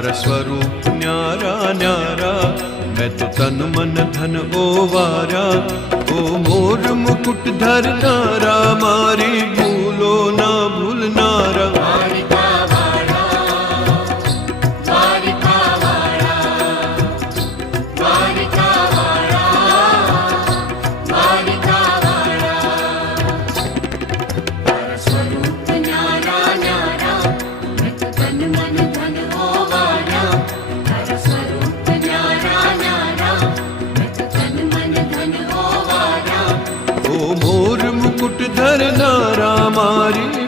तारा स्वरूप न्यारा न्यारा, मैं तो तन मन धन ओवारा। ओ मोर मुकुट धरनारा, मारी भूलो ना भूलनारा। मुकुट धरनारा, मारी